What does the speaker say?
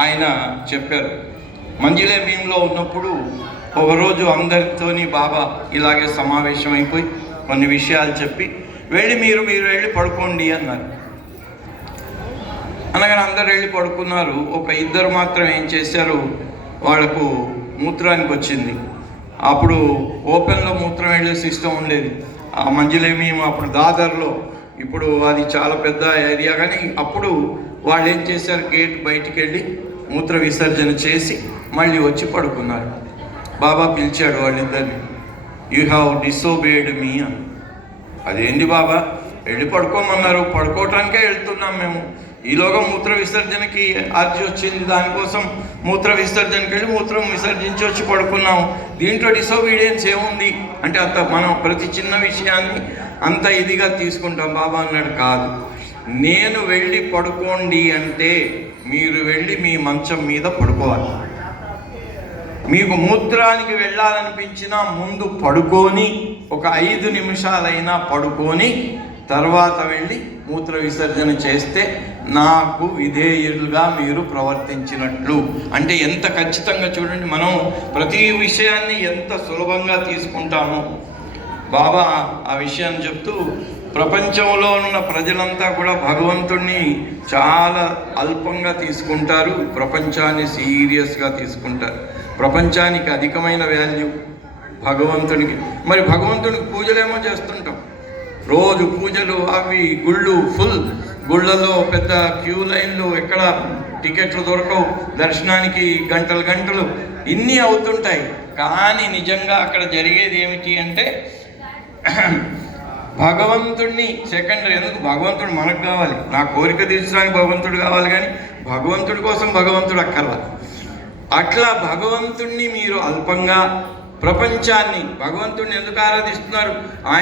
ఆయన చెప్పారు. మంజిలే భీంలో ఉన్నప్పుడు ఒకరోజు అందరితోని బాబా ఇలాగే సమావేశం అయిపోయి కొన్ని విషయాలు చెప్పి మీరు వెళ్ళి పడుకోండి అన్నారు. అనగానే అందరు వెళ్ళి పడుకున్నారు. ఒక ఇద్దరు మాత్రం ఏం చేశారు, వాళ్లకు మూత్రానికి వచ్చింది. అప్పుడు ఓపెన్లో మూత్రం వెళ్ళే సిస్టమ్ ఉండేది. ఆ మంజిలేమి అప్పుడు దాదర్లో, ఇప్పుడు అది చాలా పెద్ద ఏరియా, కానీ అప్పుడు వాళ్ళు ఏం చేశారు, గేట్ బయటికి వెళ్ళి మూత్ర విసర్జన చేసి మళ్ళీ వచ్చి పడుకున్నారు. బాబా పిలిచాడు వాళ్ళిద్దరిని, యూ హ్యావ్ డిసోబేడ్ మీ అని. అదేంటి బాబా, వెళ్ళి పడుకోమన్నారు, పడుకోవటానికే వెళ్తున్నాం మేము, ఈలోగా మూత్ర విసర్జనకి అర్జీ వచ్చింది, దానికోసం మూత్ర విసర్జనకి వెళ్ళి మూత్రం విసర్జించి వచ్చి పడుకున్నాము, దీంట్లో డిసోబీడియన్స్ ఏముంది అంటే అంత మనం ప్రతి చిన్న విషయాన్ని అంత ఇదిగా తీసుకుంటాం. బాబా అన్నాడు, కాదు, నేను వెళ్ళి పడుకోండి అంటే మీరు వెళ్ళి మీ మంచం మీద పడుకోవాలి. మీకు మూత్రానికి వెళ్ళాలనిపించినా ముందు పడుకొని ఒక 5 నిమిషాలైనా పడుకొని తర్వాత వెళ్ళి మూత్ర విసర్జన చేస్తే నాకు విధేయులుగా మీరు ప్రవర్తించినట్లు. అంటే ఎంత ఖచ్చితంగా చూడండి, మనం ప్రతి విషయాన్ని ఎంత సులభంగా తీసుకుంటామో. బాబా ఆ విషయాన్ని చెప్తూ, ప్రపంచంలో ఉన్న ప్రజలంతా కూడా భగవంతుణ్ణి చాలా అల్పంగా తీసుకుంటారు, ప్రపంచాన్ని సీరియస్గా తీసుకుంటారు. ప్రపంచానికి అధికమైన వాల్యూ భగవంతునికి. మరి భగవంతునికి పూజలేమో చేస్తుంటాం, రోజు పూజలు, అవి గుళ్ళు ఫుల్, గుళ్ళలో పెద్ద క్యూ లైన్లు, ఎక్కడ టికెట్లు దొరకవు, దర్శనానికి గంటలు ఇన్ని అవుతుంటాయి. కానీ నిజంగా అక్కడ జరిగేది ఏమిటి అంటే భగవంతుడిని సెకండరీ. ఎందుకు, భగవంతుడు మనకు కావాలి, నా కోరిక తీర్చడానికి భగవంతుడు కావాలి, కానీ భగవంతుడి కోసం భగవంతుడు అక్కర్లా. అట్లా భగవంతుణ్ణి మీరు అల్పంగా, ప్రపంచాన్ని, భగవంతుడిని ఎందుకు ఆరాధిస్తున్నారు, ఆయన